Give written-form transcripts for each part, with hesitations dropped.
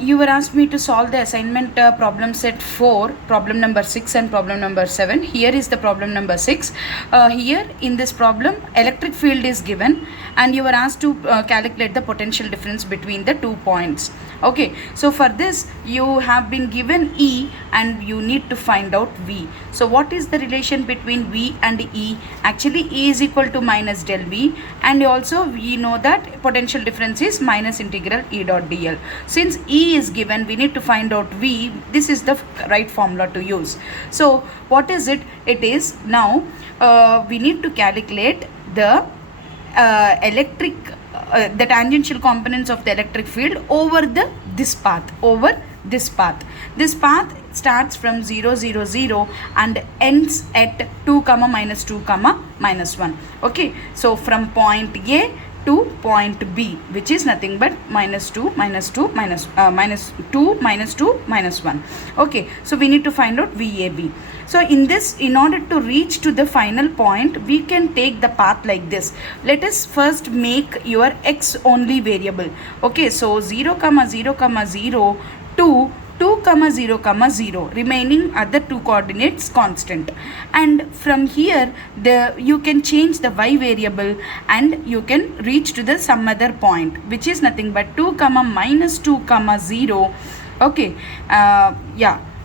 You were asked me to solve the assignment problem set 4, problem number 6 and problem number 7. Here is the problem number 6. Here in this problem, electric field is given and you were asked to calculate the potential difference between the 2 points. Okay, so for this you have been given E and you need to find out V. So what is the relation between V and E? Actually E is equal to minus del V, and also we know that potential difference is minus integral E dot dl. Since E is given, we need to find out V. This is the right formula to use. So what is it? It is now we need to calculate the electric the tangential components of the electric field over this path. This path starts from 0 0 0 and ends at 2 comma minus 2 comma minus 1. Okay, so from point A to point B, which is nothing but minus 2 minus 2 minus 2 minus 2 minus 1. Okay, so we need to find out VAB. So in this, in order to reach to the final point, we can take the path like this. Let us first make your x only variable. Okay, so 0 comma 0 comma 0 to 2 comma 0 comma 0, remaining other two coordinates constant, and from here you can change the y variable and you can reach to the some other point, which is nothing but 2 comma minus 2 comma 0. Okay,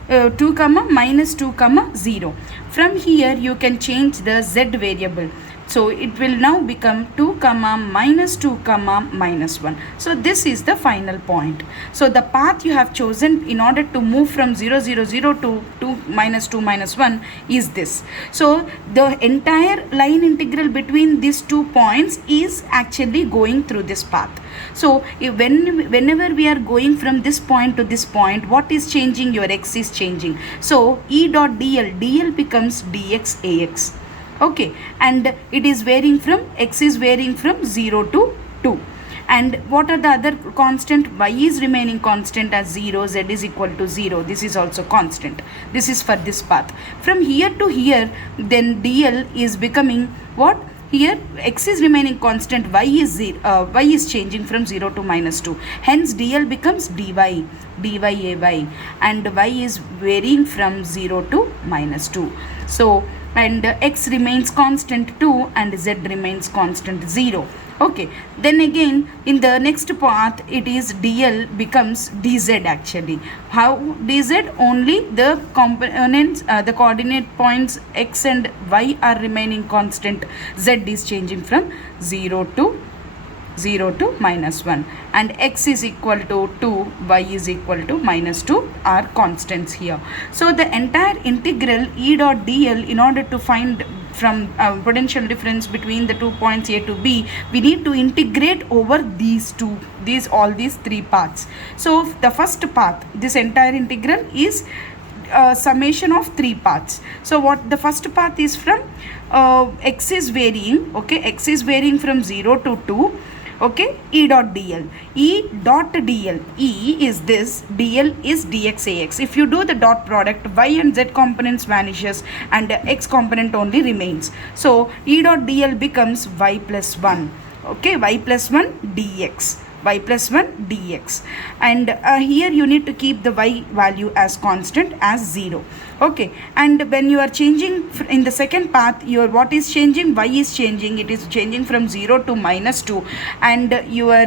2 comma minus 2 comma 0. From here you can change the z variable. So it will now become 2 comma minus 2 comma minus 1. So this is the final point. So the path you have chosen in order to move from 0 0 0 to 2 minus 2 minus 1 is this. So the entire line integral between these 2 points is actually going through this path. So whenever we are going from this point to this point, what is changing? Your x is changing. So E dot dl becomes dx ax. Okay, and it is varying from, x is varying from 0 to 2. And what are the other constant? Y is remaining constant as 0, z is equal to 0. This is also constant. This is for this path. From here to here, then dl is becoming what? Here x is remaining constant, y is changing from 0 to minus 2. Hence dl becomes dy ay, and y is varying from 0 to minus 2. So and x remains constant 2 and z remains constant 0. Okay, then again in the next path it is dl becomes dz actually. How dz? Only the components, the coordinate points x and y are remaining constant. Z is changing from 0 to minus 1, and x is equal to 2, y is equal to minus 2 are constants here. So the entire integral E dot dl, in order to find from potential difference between the 2 points A to B, we need to integrate over all these three paths. So the first path, this entire integral is summation of 3 paths. So what the first path is from x is varying, okay, x is varying from 0 to 2. Okay, E dot dl. E dot dl. E is this, dl is dx ax. If you do the dot product, y and z components vanishes and x component only remains. So E dot dl becomes y plus 1. Okay, y plus 1 dx. Y plus 1 dx, and here you need to keep the y value as constant as 0. Okay, and when you are changing in the second path, your what is changing? Y is changing. It is changing from 0 to minus 2, and your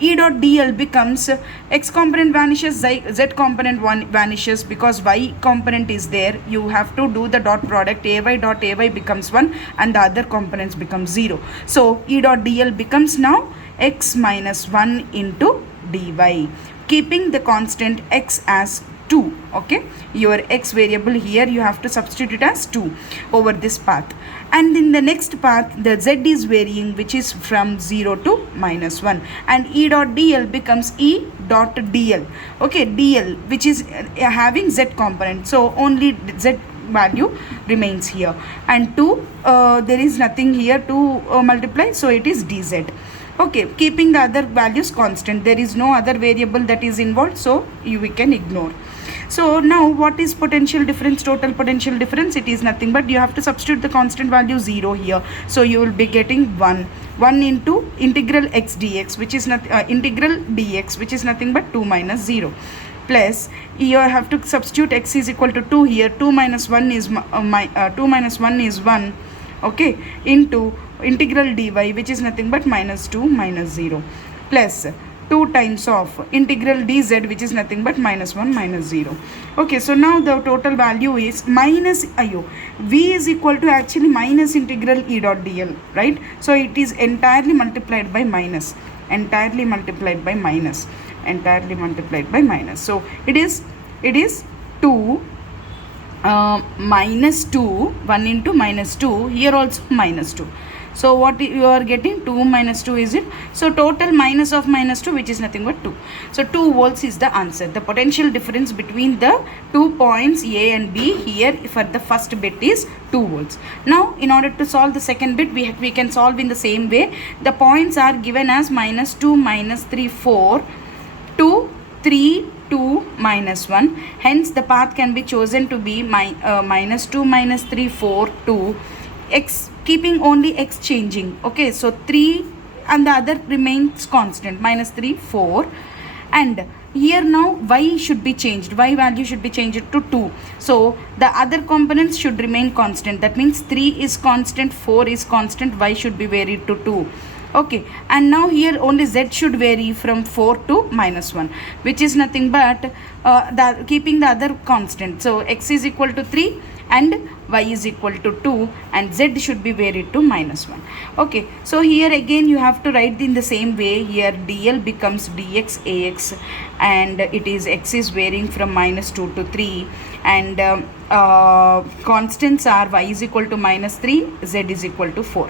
E dot dl becomes x component vanishes, z component vanishes, because y component is there. You have to do the dot product. Ay dot ay becomes 1 and the other components become 0. So E dot dl becomes now x minus 1 into dy, keeping the constant x as 2. Okay, your x variable here you have to substitute as 2 over this path, and in the next path the z is varying, which is from 0 to minus 1, and E dot dl becomes E dot dl. Okay, dl, which is having z component, so only z value remains here, and 2 there is nothing here to multiply, so it is dz. Okay, keeping the other values constant. There is no other variable that is involved, so we can ignore. So now what is potential difference, total potential difference? It is nothing but you have to substitute the constant value 0 here. So you will be getting 1 into integral x dx, which is not integral dx, which is nothing but 2 minus 0, plus you have to substitute x is equal to 2 here. 2 minus 1 is 2 minus 1 is 1, okay, into integral dy, which is nothing but minus 2 minus 0, plus 2 times of integral dz, which is nothing but minus 1 minus 0. Okay, so now the total value is minus v is equal to actually minus integral e dot dl, right? So it is entirely multiplied by minus, entirely multiplied by minus, entirely multiplied by minus. So it is 2 minus 2, 1 into minus 2, here also minus 2. So what you are getting, 2 minus 2 is it? So total minus of minus 2, which is nothing but 2. So 2 volts is the answer. The potential difference between the 2 points A and B here for the first bit is 2 volts. Now in order to solve the second bit, we can solve in the same way. The points are given as minus 2, minus 3, 4, 2, 3, 2, minus 1. Hence the path can be chosen to be minus 2, minus 3, 4, 2, x, keeping only x changing. Okay, so 3 and the other remains constant, minus 3, 4, and here now y should be changed, y value should be changed to 2. So the other components should remain constant. That means 3 is constant, 4 is constant, y should be varied to 2. Okay, and now here only z should vary from 4 to minus 1, which is nothing but keeping the other constant. So x is equal to 3 and y is equal to 2, and z should be varied to minus 1. Okay, so here again you have to write in the same way. Here dl becomes dx ax, and it is x is varying from minus 2 to 3, and constants are y is equal to minus 3, z is equal to 4.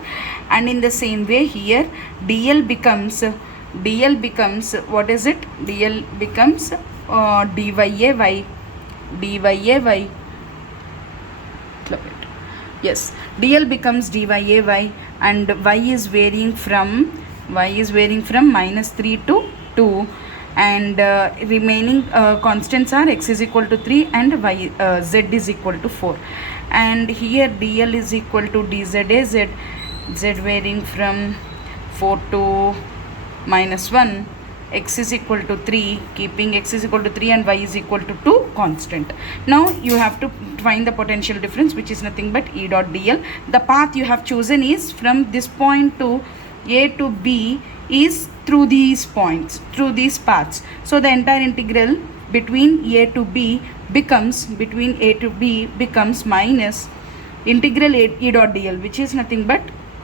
And in the same way here dl becomes what is it? dl becomes dy/y. Yes, dl becomes dy/y, and y is varying from minus 3 to 2, and remaining constants are x is equal to 3 and z is equal to 4. And here dl is equal to dz/az, z varying from 4 to minus 1, x is equal to 3, keeping x is equal to 3 and y is equal to 2 constant. Now you have to find the potential difference, which is nothing but E dot dl. The path you have chosen is from this point to A to B is through these points, through these paths. So the entire integral between A to B becomes minus integral E dot dl, which is nothing but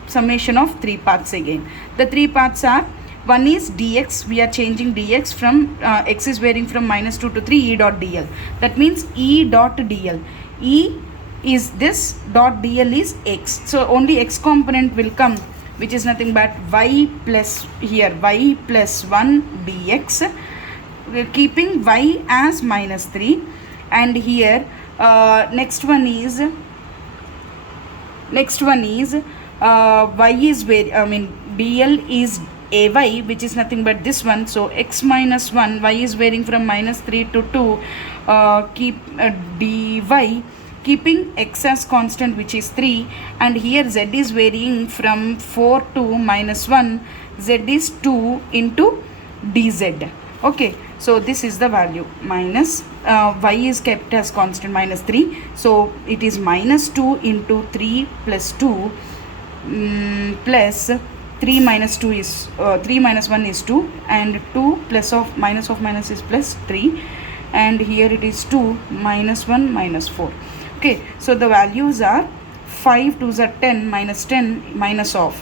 summation of 3 paths again. The 3 paths are, one is dx, we are changing dx from x is varying from minus 2 to 3, E dot dl. That means E dot dl. E is this, dot dl is x. So only x component will come, which is nothing but y plus, here y plus 1 dx, keeping y as minus 3. And here next one is y is dl is ay, which is nothing but this one. So x minus 1, y is varying from minus 3 to 2, keep dy, keeping x as constant, which is 3, and here z is varying from 4 to minus 1, z is 2 into dz. Okay, so this is the value, minus y is kept as constant, minus 3, so it is minus 2 into 3 plus 2 plus 3 minus 2 is 3 minus 1 is 2, and 2 plus of minus is plus 3, and here it is 2 minus 1 minus 4. Okay, so the values are 5 2s are 10 minus 10 minus of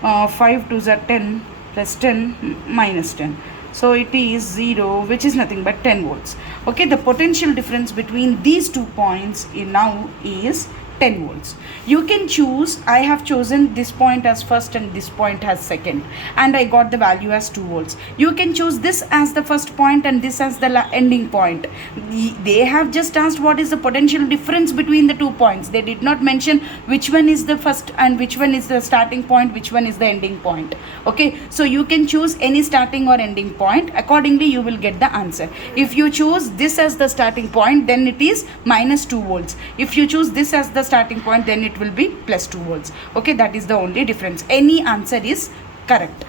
5 2s are 10 plus 10 minus 10. So it is 0, which is nothing but 10 volts. Okay, the potential difference between these 2 points now is 10 10 volts. You can choose, I have chosen this point as first and this point as second, and I got the value as 2 volts. You can choose this as the first point and this as the ending point. They have just asked what is the potential difference between the 2 points. They did not mention which one is the first and which one is the starting point, which one is the ending point. Okay, so you can choose any starting or ending point. Accordingly, you will get the answer. If you choose this as the starting point, then it is minus 2 volts. If you choose this as the starting point, then it will be plus 2 volts. Okay, that is the only difference. Any answer is correct.